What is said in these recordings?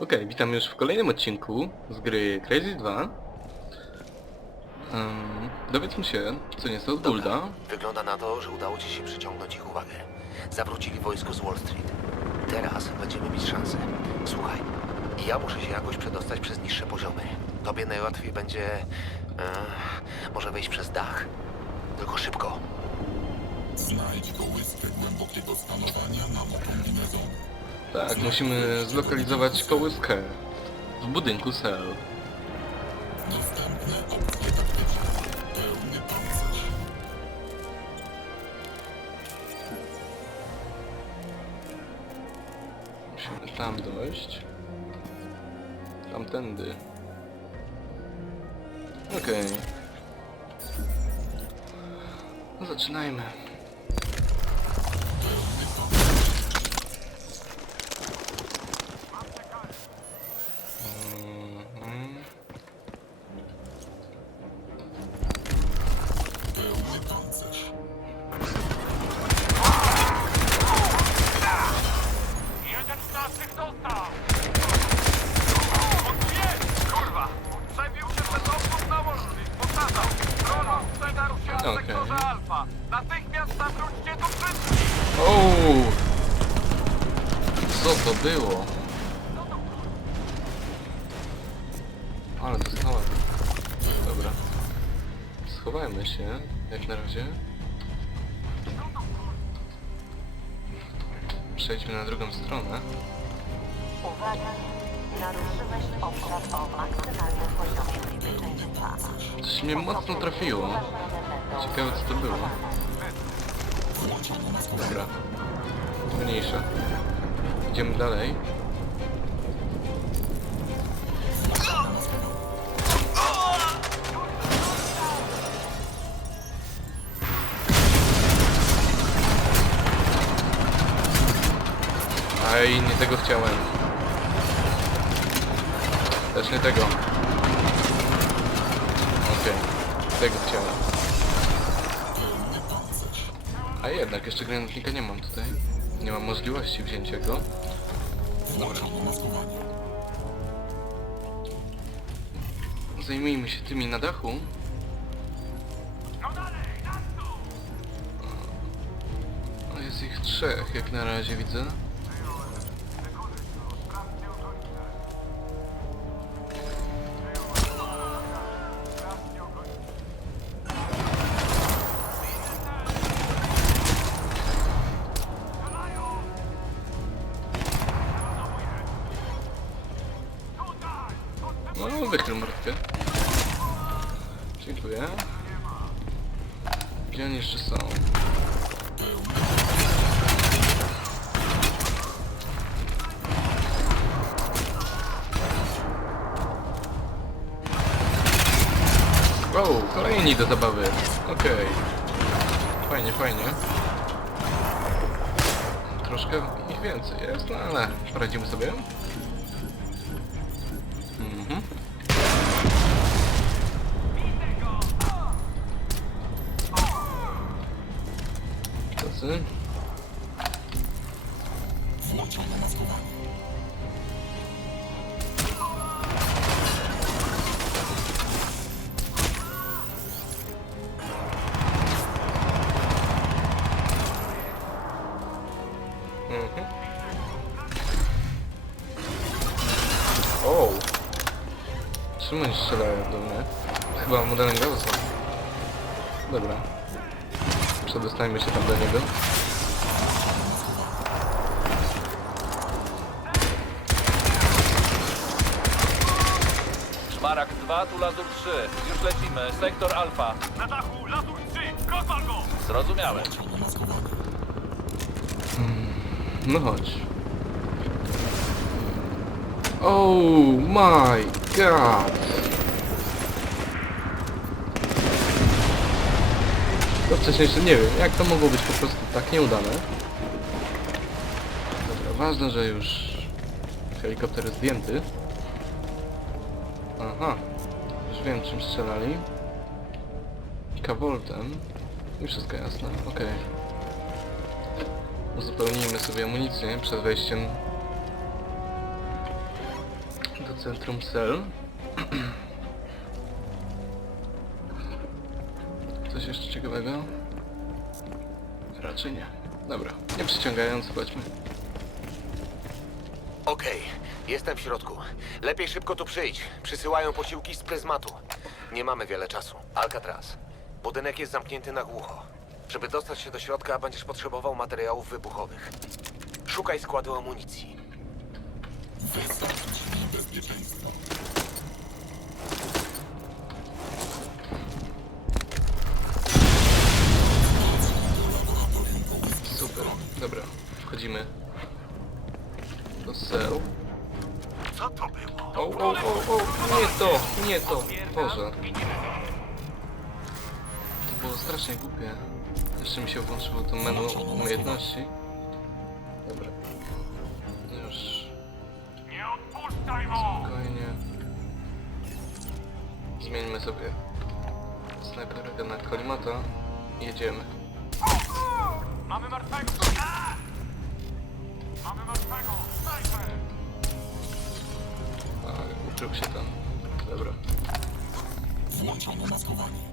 Okej, witam już w kolejnym odcinku z gry Crazy 2. Um, dowiedzmy się, co nieco od Bulda. Wygląda na to, że udało ci się przyciągnąć ich uwagę. Zawrócili wojsko z Wall Street. Teraz będziemy mieć szansę. Słuchaj, ja muszę się jakoś przedostać przez niższe poziomy. Tobie najłatwiej będzie... E, może wejść przez dach. Tylko szybko. Znajdź kołyskę głębokiego skanowania na mokombinezon. Tak, musimy zlokalizować kołyskę w budynku. Pełny pancerz. Musimy tam dojść. Tamtędy. Okej. No zaczynajmy. Co to było? Ale dostałem. Dobra. Schowajmy się, jak na razie. Przejdźmy na drugą stronę. Uwaga! Naruszyłeś obszar o maksymalnym poziomie bezpieczeństwa. Coś mnie mocno trafiło. Ciekawe co to było. Dobra. Mniejsza. Idziemy dalej. Aj, nie tego chciałem. Też nie tego. Okej, tego chciałem. A jednak, jeszcze granatnika nie mam tutaj. Nie mam możliwości wzięcia go. Maskowanie. Zajmijmy się tymi na dachu. No jest ich trzech, jak na razie widzę. Wow, kolejni do zabawy. Okej. Fajnie, fajnie. Troszkę ich więcej jest, no ale poradzimy sobie. Mhm. Tacy. Mhm. O! Czemu oni strzelają do mnie? Chyba modelem gazu są. Dobra. Przedostajmy się tam do niego. Szmarak 2, tu Lazur 3. Już lecimy. Sektor Alfa. Na dachu! Lazur 3! Rozwal go! Zrozumiałem. No chodź. Oh my god! To wcześniej jeszcze nie wiem, jak to mogło być po prostu tak nieudane. Dobra, ważne, że już helikopter jest zdjęty. Aha, już wiem czym strzelali. Kawoltem. I wszystko jasne, okej. Uzupełnijmy sobie amunicję przed wejściem Infocentrum Cell. Coś jeszcze ciekawego? Raczej nie. Dobra, nie przyciągając, chodźmy. Okej, jestem w środku. Lepiej szybko tu przyjdź. Przysyłają posiłki z pryzmatu. Nie mamy wiele czasu. Alcatraz. Budynek jest zamknięty na głucho. Żeby dostać się do środka, będziesz potrzebował materiałów wybuchowych. Szukaj składu amunicji. Wysoki drzwi bezpieczeństwa. Super, dobra, wchodzimy do cell. Co to było? O, o, o, o, nie to, nie to, Boże. To było strasznie głupie. Jeszcze mi się włączyło to menu umiejętności. Dobra. Już Nie odpuszczaj mu! spokojnie. Zmieńmy sobie snajperkę na kolimata i jedziemy. Mamy martwego! Mamy martwego! Snajper! A, ukrył się tam. Dobra. Włączone maskowanie.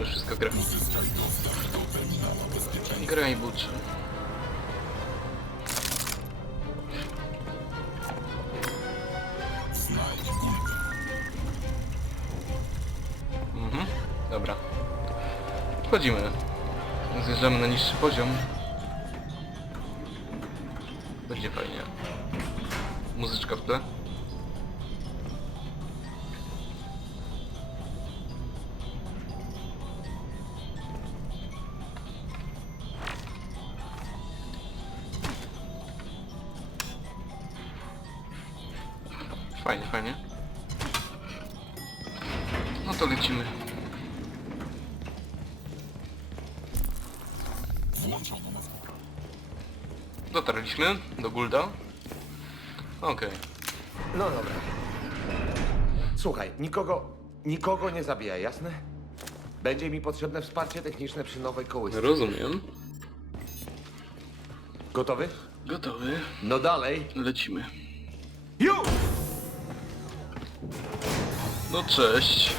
Już wszystko gra. Uzyskaj dostęp do terminala bezpieczeństwa. Gra i buczy. Mhm, dobra. Wchodzimy. Zjeżdżamy na niższy poziom. Będzie fajnie. Muzyczka w tle. Maskowanie. Dotarliśmy do Gulda. Okej. No dobra. Słuchaj, nikogo, nikogo nie zabijaj, jasne? Będzie mi potrzebne wsparcie techniczne przy nowej kołysce. Rozumiem. Gotowy? Gotowy. No dalej. Lecimy. Już! No cześć.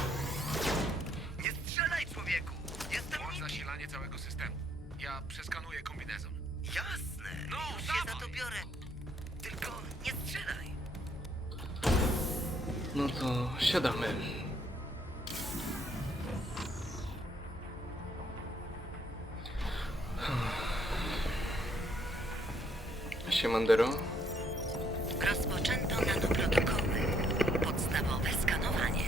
Siadamy. Siemandero. Rozpoczęto nanoprotokoły. Podstawowe skanowanie.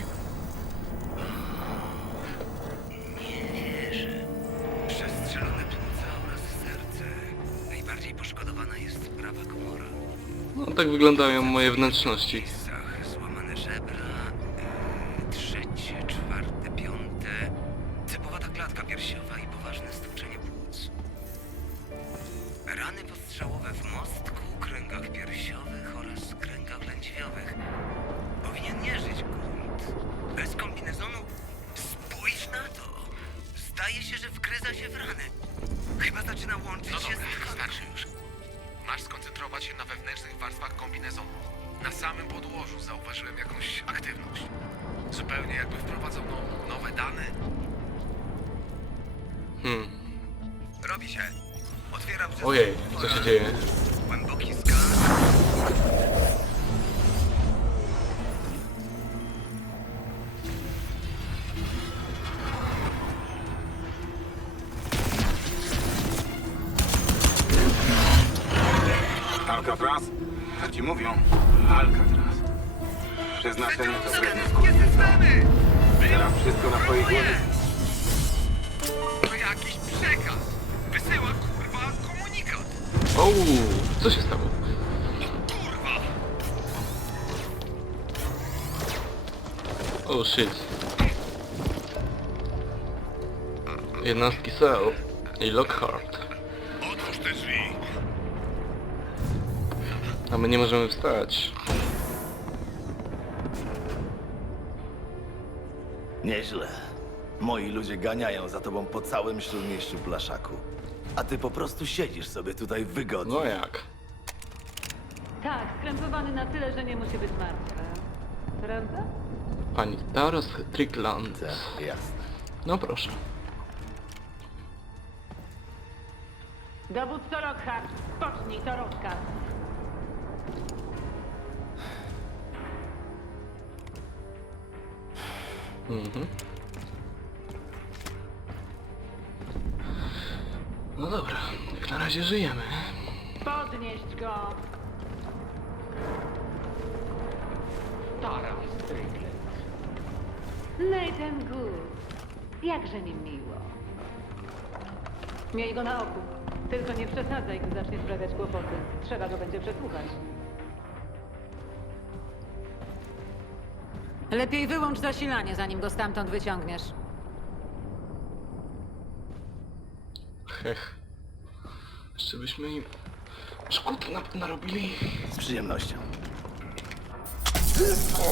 Nie wierzę. Przestrzelone płuca oraz serce. Najbardziej poszkodowana jest prawa komora. No tak wyglądają moje wnętrzności. Kręgach piersiowych oraz kręgach lędźwiowych. Powinien nie żyć kult. Bez kombinezonu? Spójrz na to! Zdaje się, że wgryza się w rany. Chyba zaczyna łączyć No się dobra, z tkaną. starszy już. Masz skoncentrować się na wewnętrznych warstwach kombinezonu. Na samym podłożu zauważyłem jakąś aktywność. Zupełnie jakby wprowadzono nowe dane. Hmm. Robi się. Otwieram przez Ojej, co się dzieje? Alcatraz? Co ci mówią? Alcatraz. Przeznaczenie to wredny skór. Teraz wszystko na twojej głowie. To jakiś przekaz! Wysyła kurwa komunikat! O, co się stało? Oh shit. Jednostki Cell i Lockhart. Otwórz te drzwi! A my nie możemy wstać. Nieźle. Moi ludzie ganiają za tobą po całym śródmieściu Blaszaku. a ty po prostu siedzisz sobie tutaj wygodnie. No jak? Tak, skrępowany na tyle, że nie musi być martwy. Prawda? Pani Taros Trickland. Tak, jasne. No proszę. Dowódco Lockhart, spocznij, to rozkaz. Mhm. No dobra, jak na razie żyjemy. Podnieść go! Tara Strickland. Nathan Good. Jakże mi miło. Miej go na oku. Tylko nie przesadzaj, gdy zacznie sprawiać kłopoty. Trzeba go będzie przesłuchać. Lepiej wyłącz zasilanie, zanim go stamtąd wyciągniesz. Hech. Jeszcze byśmy im szkód na, narobili. Z przyjemnością. O!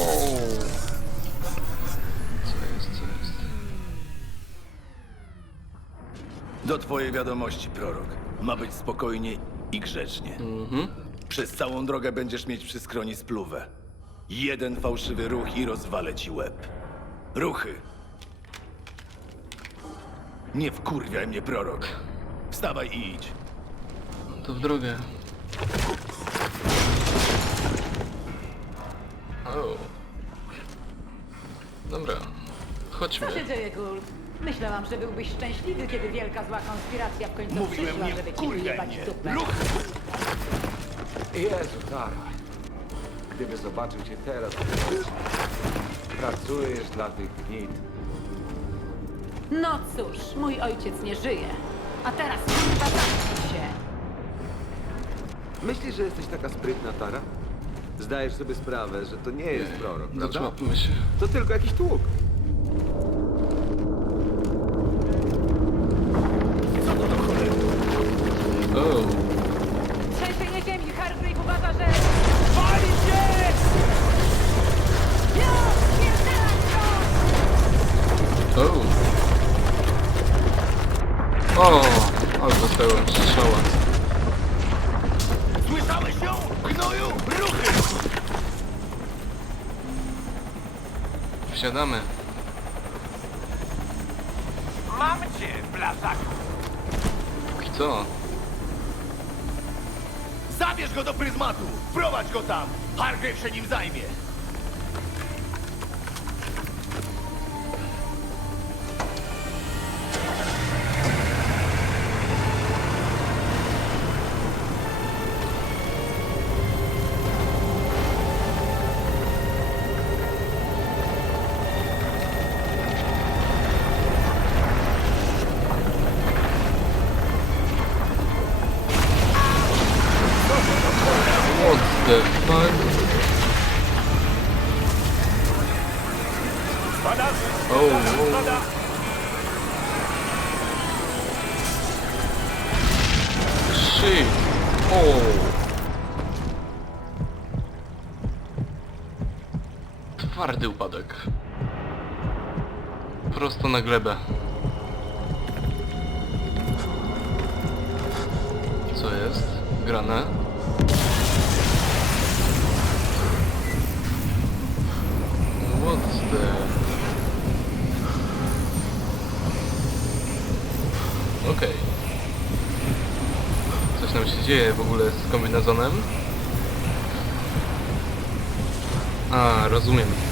Co jest, co jest? Do twojej wiadomości, prorok. Ma być spokojnie i grzecznie. Mhm. Przez całą drogę będziesz mieć przy skroni spluwę. Jeden fałszywy ruch i rozwalę ci łeb. Ruchy! Nie wkurwiaj mnie, prorok. Wstawaj i idź. No to w drogę. O. Dobra. Chodźmy. Co się dzieje, Gould? Myślałam, że byłbyś szczęśliwy, kiedy wielka zła konspiracja w końcu Mówiłem, przyszła, nie żeby ci wkurwiaj wyjebać dupę. Ruchy! Jezu, Tara. Gdyby zobaczył cię teraz, pracujesz dla tych gnit. No cóż, mój ojciec nie żyje. A teraz chyba zamknij się. Myślisz, że jesteś taka sprytna, Tara? Zdajesz sobie sprawę, że to nie jest prorok, prawda? Zatrzymamy się. To tylko jakiś tłuk. O. Ale dostałem strzała. Słyszałeś ją? Gnoju! Ruchy! Wsiadamy. Mam cię, blaszaku! Póki co. Zabierz go do pryzmatu! Prowadź go tam! Hargrave się nim zajmie! Twardy upadek. Prosto na glebę. Co jest? Grane? What's the... Okej. Coś nam się dzieje w ogóle z kombinezonem. A, rozumiem.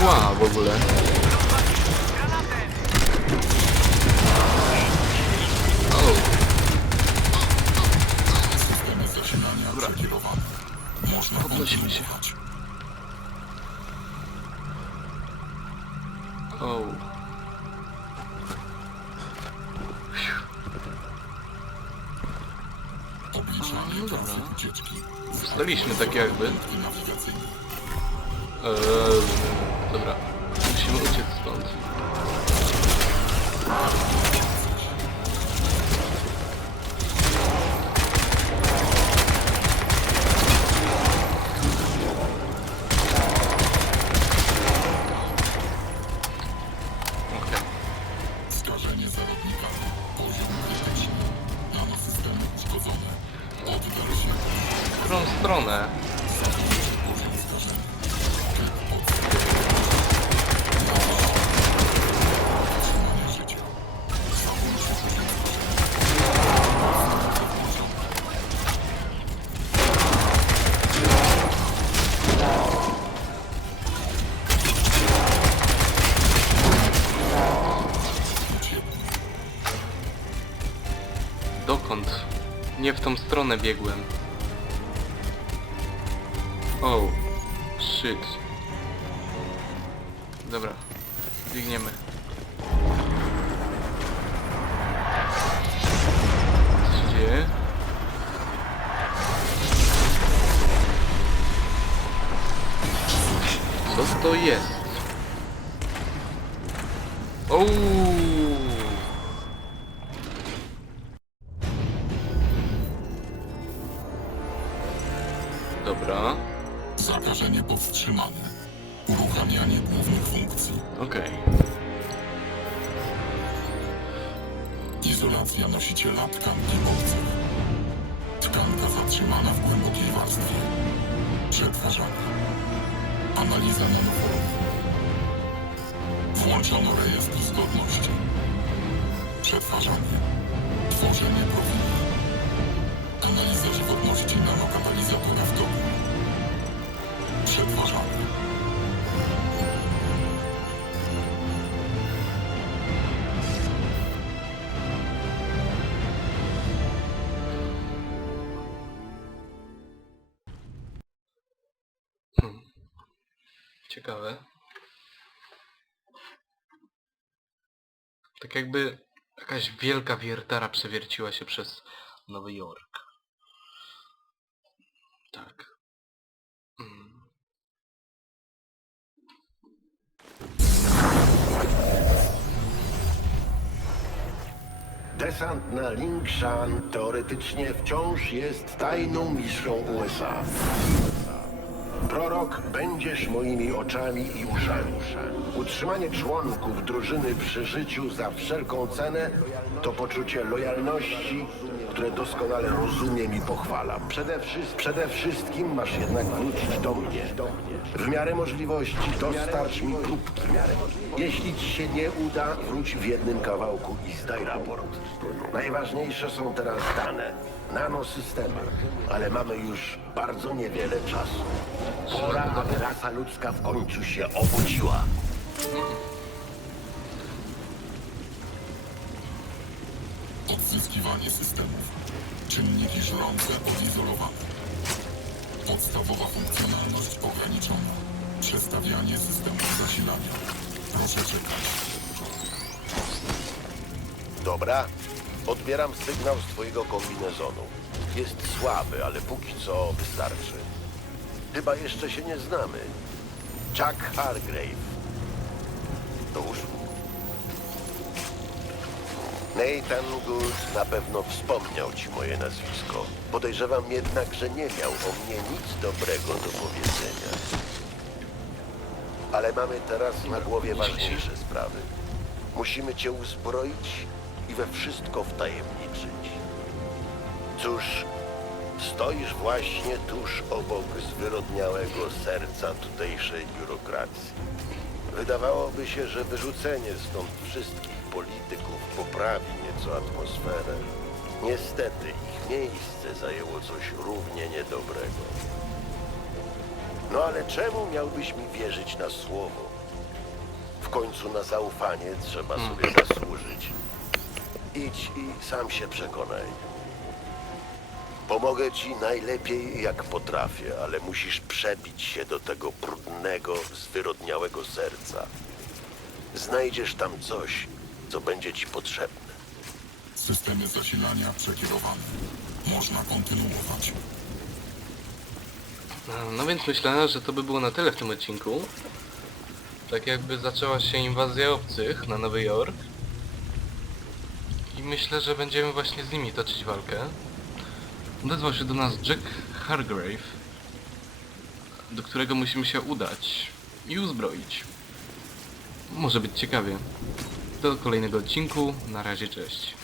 Co to za mgła w ogóle? Nie w tą stronę biegłem. Oh, shit. Dobra, biegniemy. Co się dzieje? Co to jest? Ouu! Zakażenie powstrzymane. Uruchamianie głównych funkcji. okej. Izolacja nosiciela tkanki obcych. Tkanka zatrzymana w głębokiej warstwie. Przetwarzanie. Analiza nanoformu. Włączono rejestr zgodności. Przetwarzanie. Tworzenie profili. Analiza żywotności nanokatalizatora w toku. Przetwarzanie. Hmm. Ciekawe. Tak jakby jakaś wielka wiertara przewierciła się przez Nowy Jork. Tak. Desant na Lingshan teoretycznie wciąż jest tajną misją USA. Prorok, będziesz moimi oczami i uszami. Utrzymanie członków drużyny przy życiu za wszelką cenę to poczucie lojalności, które doskonale rozumiem i pochwalam. Przede, wszy- przede wszystkim masz jednak wrócić do mnie. W miarę możliwości dostarcz mi próbki. Jeśli ci się nie uda, wróć w jednym kawałku i zdaj raport. Najważniejsze są teraz dane, nanosystemy, ale mamy już bardzo niewiele czasu. Pora, aby rasa ludzka w końcu się obudziła. Odzyskiwanie systemów. Czynniki żrące odizolowane. Podstawowa funkcjonalność ograniczona. Przestawianie systemów zasilania. Proszę czekać. Dobra, odbieram sygnał z twojego kombinezonu. Jest słaby, ale póki co wystarczy. Chyba jeszcze się nie znamy. Chuck Hargrave. To usług. Nathan Gould na pewno wspomniał ci moje nazwisko. Podejrzewam jednak, że nie miał o mnie nic dobrego do powiedzenia. Ale mamy teraz na głowie ważniejsze sprawy. Musimy cię uzbroić i we wszystko wtajemniczyć. Cóż, stoisz właśnie tuż obok zwyrodniałego serca tutejszej biurokracji. Wydawałoby się, że wyrzucenie stąd wszystkich polityków poprawi nieco atmosferę, Niestety, ich miejsce zajęło coś równie niedobrego. No ale czemu miałbyś mi wierzyć na słowo? W końcu na zaufanie trzeba sobie zasłużyć. Idź i sam się przekonaj. Pomogę ci najlepiej jak potrafię, ale musisz przebić się do tego brudnego, zwyrodniałego serca. Znajdziesz tam coś, co będzie ci potrzebne. Systemy zasilania przekierowane. Można kontynuować. No, więc myślę, że to by było na tyle w tym odcinku. Tak jakby zaczęła się inwazja obcych na Nowy Jork. I myślę, że będziemy właśnie z nimi toczyć walkę. Odezwał się do nas Jack Hargrave, do którego musimy się udać i uzbroić. Może być ciekawie. Do kolejnego odcinku. Na razie, cześć.